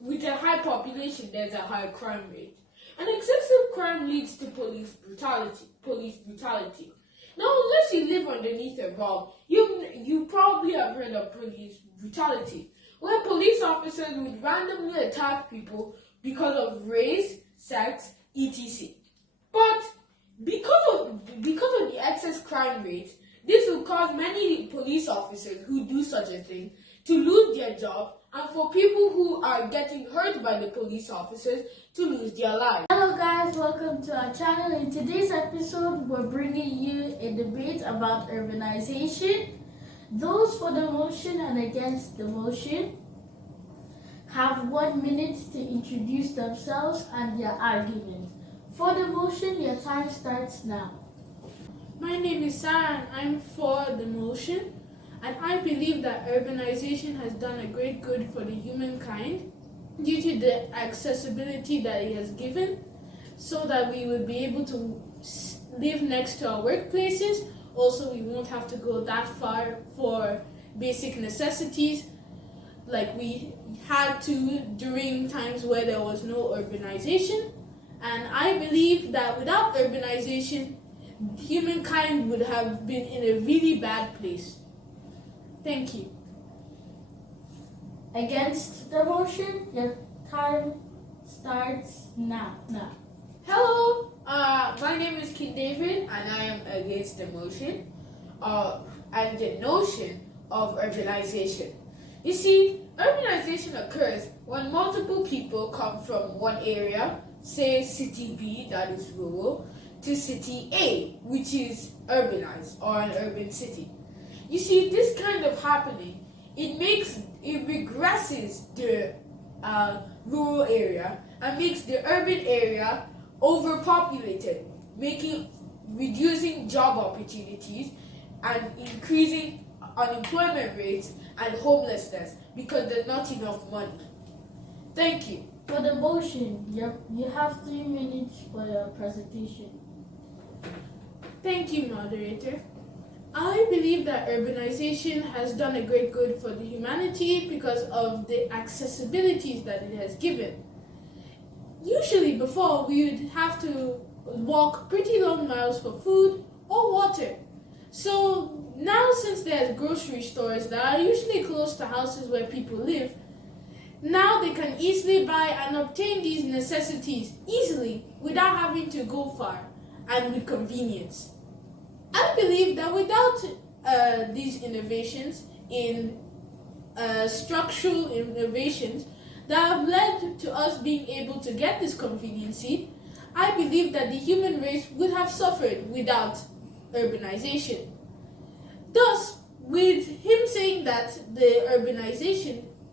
with a high population, there's a high crime rate. And excessive crime leads to police brutality. Now, unless you live underneath a bomb, you probably have heard of police brutality, where police officers would randomly attack people because of race, sex, etc. But because of the excess crime rate, this will cause many police officers who do such a thing to lose their job, and for people who are getting hurt by the police officers to lose their lives. Hello guys, welcome to our channel. In today's episode, we're bringing you a debate about urbanization. Those for the motion and against the motion have 1 minute to introduce themselves and their argument. For the motion, your time starts now. My name is Sarah and I'm for the motion, and I believe that urbanization has done a great good for the humankind due to the accessibility that it has given, so that we would be able to live next to our workplaces. Also, we won't have to go that far for basic necessities like we had to during times where there was no urbanization. And I believe that without urbanization, humankind would have been in a really bad place. Thank you. Against the motion, your time starts now. Hello, my name is King David, and I am against the motion and the notion of urbanization. You see, urbanization occurs when multiple people come from one area, say city B, that is rural, to city A, which is urbanized or an urban city. You see, this kind of happening, it regresses the rural area and makes the urban area overpopulated, reducing job opportunities and increasing unemployment rates and homelessness because there's not enough money. Thank you. For the motion, you have 3 minutes for your presentation. Thank you, moderator. I believe that urbanization has done a great good for the humanity because of the accessibilities that it has given. Usually before, we would have to walk pretty long miles for food or water. So now, since there's grocery stores that are usually close to houses where people live, now they can easily buy and obtain these necessities easily without having to go far and with convenience. I believe that without these innovations in structural innovations that have led to us being able to get this conveniency, I believe that the human race would have suffered without urbanization. Thus, with him saying that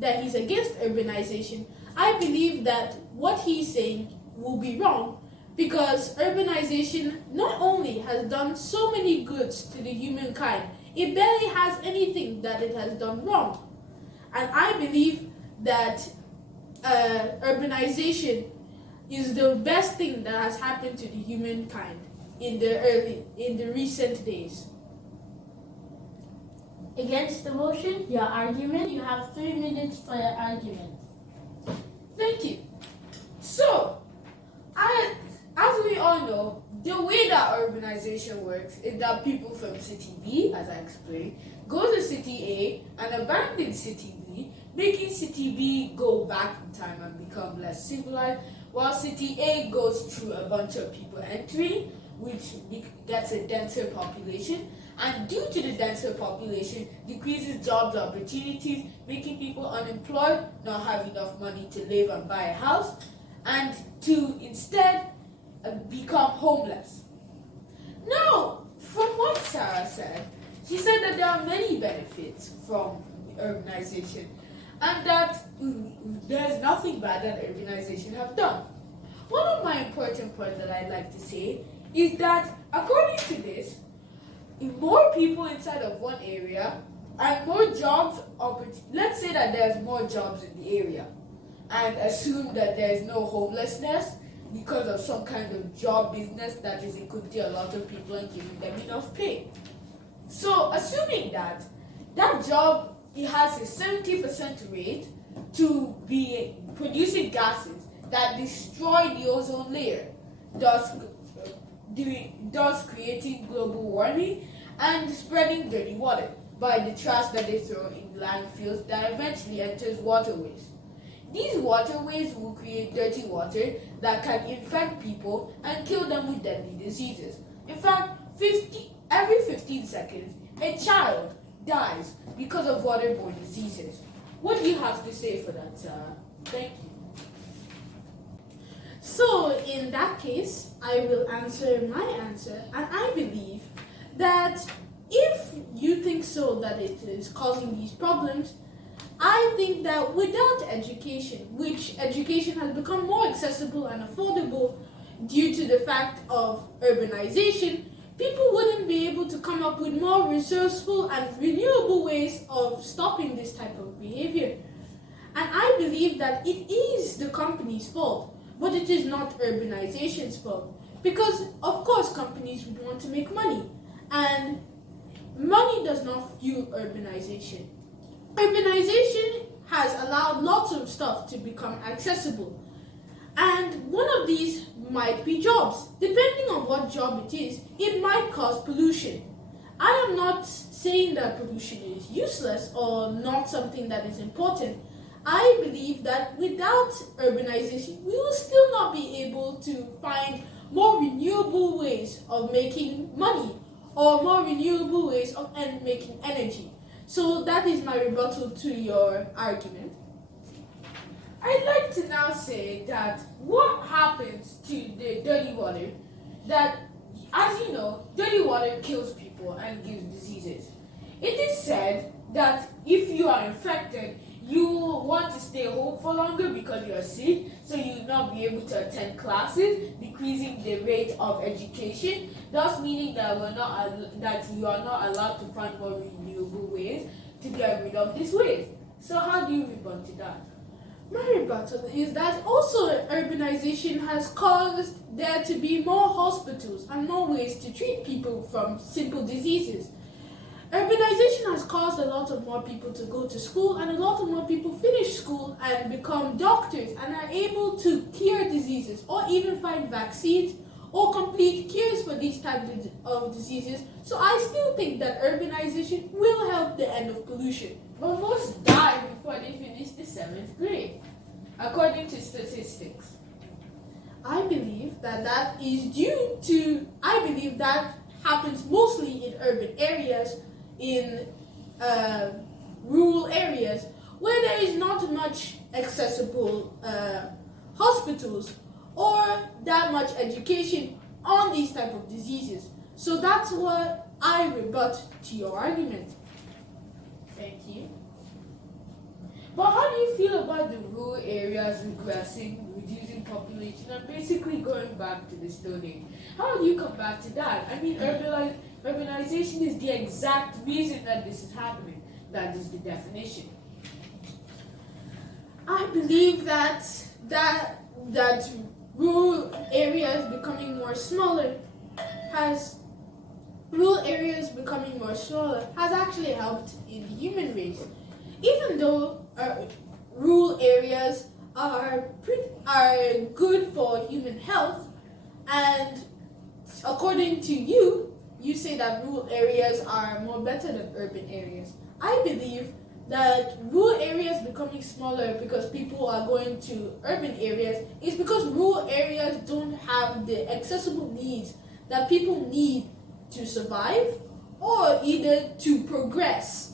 that he's against urbanization, I believe that what he's saying will be wrong, because urbanization not only has done so many goods to the humankind, it barely has anything that it has done wrong. And I believe that urbanization is the best thing that has happened to the humankind in the recent days. Against the motion, your argument, you have 3 minutes for your argument. Thank you. So, as we all know, the way that urbanization works is that people from city B, as I explained, go to city A and abandon city B, making city B go back in time and become less civilized, while city A goes through a bunch of people entering, which gets a denser population, and due to the denser population, decreases jobs opportunities, making people unemployed, not have enough money to live and buy a house, and to instead become homeless. Now, from what Sarah said, she said that there are many benefits from urbanization and that there's nothing bad that urbanization have done. One of my important points that I'd like to say is that according to this, if more people inside of one area and more jobs, let's say that there's more jobs in the area and assume that there's no homelessness because of some kind of job business that is equipping a lot of people and giving them enough pay. So assuming that job, it has a 70% rate to be producing gases that destroy the ozone layer, thus creating global warming and spreading dirty water by the trash that they throw in landfills that eventually enters waterways. These waterways will create dirty water that can infect people and kill them with deadly diseases. In fact, every 15 seconds, a child dies because of waterborne diseases. What do you have to say for that, Sarah? Thank you. So, in that case, I will answer my answer, and I believe that if you think so that it is causing these problems, I think that without education, which education has become more accessible and affordable due to the fact of urbanization, people wouldn't be able to come up with more resourceful and renewable ways of stopping this type of behavior. And I believe that it is the company's fault, but it is not urbanization's fault. Because, of course, companies would want to make money, and money does not fuel urbanization. Urbanization has allowed lots of stuff to become accessible, and one of these might be jobs. Depending on what job it is, it might cause pollution. I am not saying that pollution is useless or not something that is important. I believe that without urbanization, we will still not be able to find more renewable ways of making money or more renewable ways of making energy. So that is my rebuttal to your argument. I'd like to now say that what happens to the dirty water, that, as you know, dirty water kills people and gives diseases. It is said that if you are infected, you want to stay home for longer because you are sick, so you will not be able to attend classes, decreasing the rate of education, thus meaning that you are not allowed to find more renewable ways to get rid of this waste. So how do you rebut to that? My rebuttal is that also urbanization has caused there to be more hospitals and more ways to treat people from simple diseases. Urbanization has caused a lot of more people to go to school, and a lot of more people finish school and become doctors and are able to cure diseases or even find vaccines or complete cures for these types of diseases. So I still think that urbanization will help the end of pollution. But most die before they finish the 7th grade, according to statistics. I believe that happens mostly in urban areas, in rural areas, where there is not much accessible hospitals or that much education on these type of diseases. So that's what I rebut to your argument. Thank you. But how do you feel about the rural areas regressing, reducing population, and basically going back to the Stone Age? How do you come back to that? I mean, urbanization is the exact reason that this is happening. That is the definition. I believe that rural areas becoming more smaller has actually helped in the human race. Even though rural areas are good for human health, and according to you say that rural areas are more better than urban areas. I believe that rural areas becoming smaller because people are going to urban areas is because rural areas don't have the accessible needs that people need to survive or either to progress.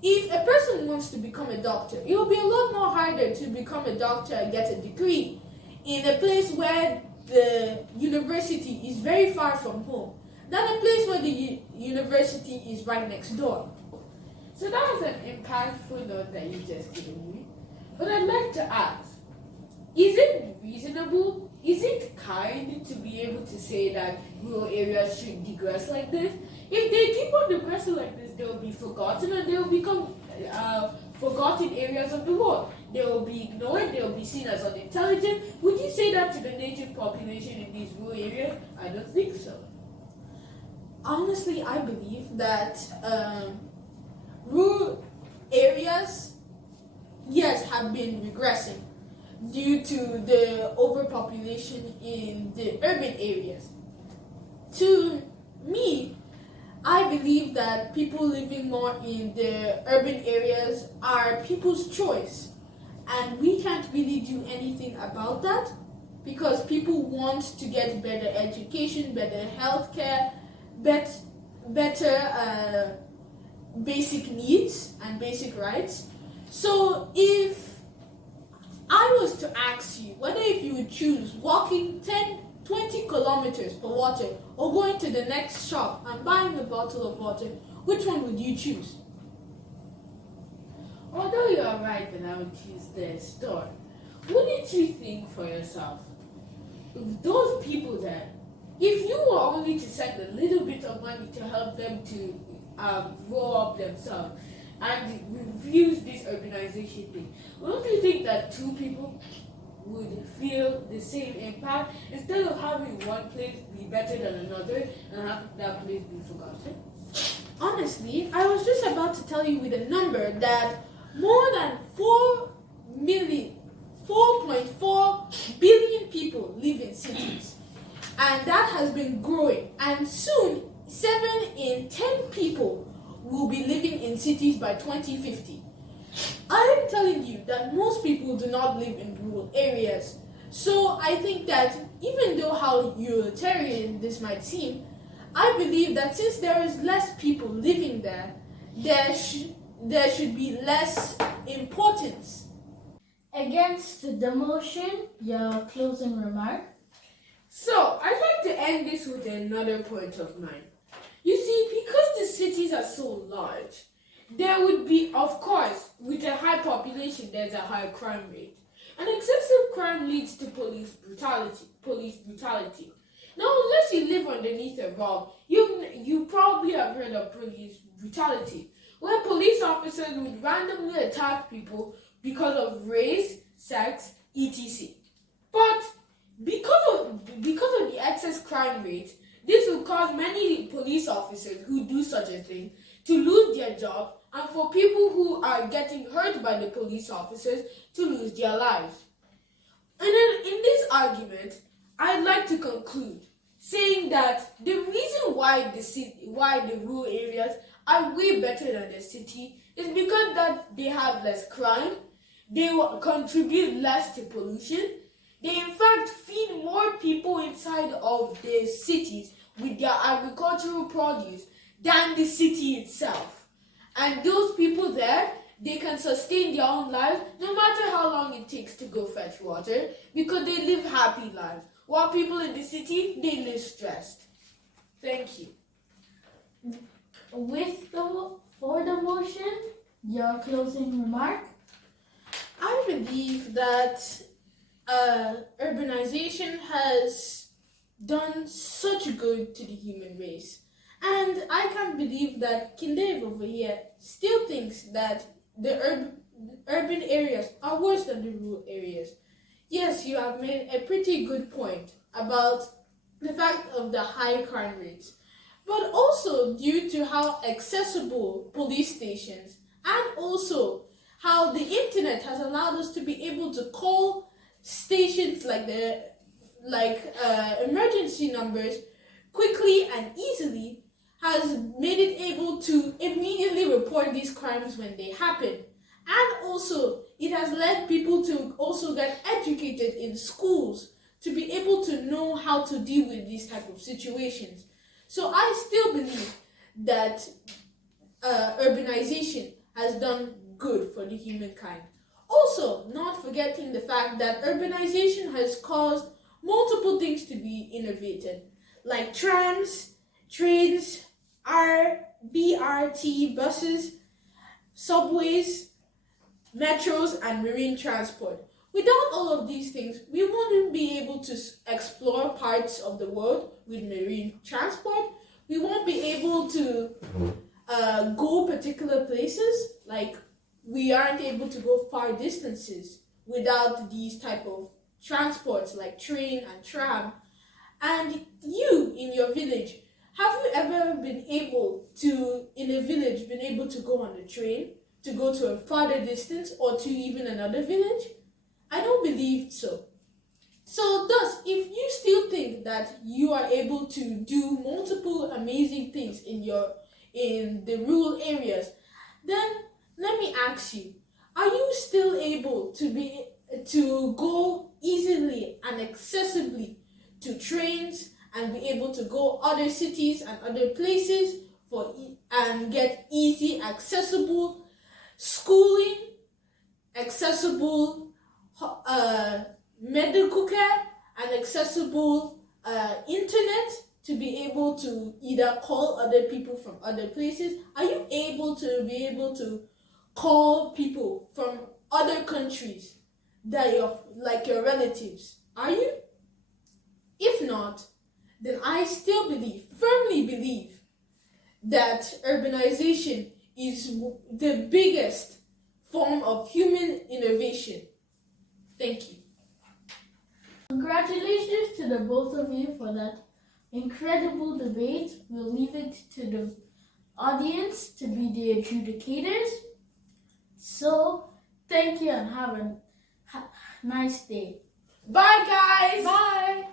If a person wants to become a doctor, it will be a lot more harder to become a doctor and get a degree in a place where the university is very far from home than a place where the university is right next door. So that was an impactful note that you just gave me. But I'd like to ask, is it reasonable, is it kind to be able to say that rural areas should digress like this? If they keep on digressing like this, they will be forgotten and they will become forgotten areas of the world. They will be ignored, they will be seen as unintelligent. Would you say that to the native population in these rural areas? I don't think so. Honestly, I believe that rural areas yes, have been regressing due to the overpopulation in the urban areas. To me, I believe that people living more in the urban areas are people's choice, and we can't really do anything about that because people want to get better education, better healthcare, better basic needs and basic rights. So if I was to ask you whether if you would choose walking 10, 20 kilometers for water or going to the next shop and buying a bottle of water, which one would you choose? Although you are right that I would choose the store, wouldn't you think for yourself, if those people there, if you were only to send a little bit of money to help them to grow up themselves and refuse this urbanization thing, wouldn't you think that two people would feel the same impact instead of having one place be better than another and have that place be forgotten? Honestly, I was just about to tell you with a number that more than 4.4 billion people live in cities. And that has been growing. And soon, 7 in 10 people will be living in cities by 2050. I am telling you that most people do not live in rural areas. So I think that even though how utilitarian this might seem, I believe that since there is less people living there, there should be less importance. Against the motion, your closing remark. So, I'd like to end this with another point of mine. You see, because the cities are so large, there would be, of course, with a high population, there's a high crime rate. And excessive crime leads to police brutality. Now, unless you live underneath a rock, you probably have heard of police brutality, where police officers would randomly attack people because of race, sex, etc. But because of the excess crime rate, this will cause many police officers who do such a thing to lose their job, and for people who are getting hurt by the police officers to lose their lives. And then in this argument, I'd like to conclude saying that the reason why the rural areas are way better than the city is because that they have less crime, they will contribute less to pollution, they in fact feed more people inside of the cities with their agricultural produce than the city itself. And those people there, they can sustain their own lives no matter how long it takes to go fetch water because they live happy lives. While people in the city, they live stressed. Thank you. For the motion, your closing remark. I believe that urbanization has done such good to the human race. And I can't believe that Kindev over here still thinks that the urban areas are worse than the rural areas. Yes, you have made a pretty good point about the fact of the high crime rates, but also due to how accessible police stations and also how the internet has allowed us to be able to call stations like emergency numbers quickly and easily has made it able to immediately report these crimes when they happen. And also, it has led people to also get educated in schools to be able to know how to deal with these type of situations. So I still believe that urbanization has done good for the humankind. Also, not forgetting the fact that urbanization has caused multiple things to be innovated, like trams, trains, BRT buses, subways, metros, and marine transport. Without all of these things, we wouldn't be able to explore parts of the world with marine transport. We won't be able to go particular places, like we aren't able to go far distances without these type of transports like train and tram. And you, in your village, have you ever been able to go on a train to go to a farther distance or to even another village? I don't believe so. So thus, if you still think that you are able to do multiple amazing things in the rural areas, then let me ask you, are you still able to go easily and accessibly to trains and be able to go other cities and other places and get easy, accessible schooling, accessible medical care, and accessible internet to be able to either call other people from other places? Are you able to call people from other countries that like your relatives? Are you? If not, then I still firmly believe, that urbanization is the biggest form of human innovation. Thank you. Congratulations to the both of you for that incredible debate. We'll leave it to the audience to be the adjudicators. So, thank you and have a nice day. Bye, guys. Bye.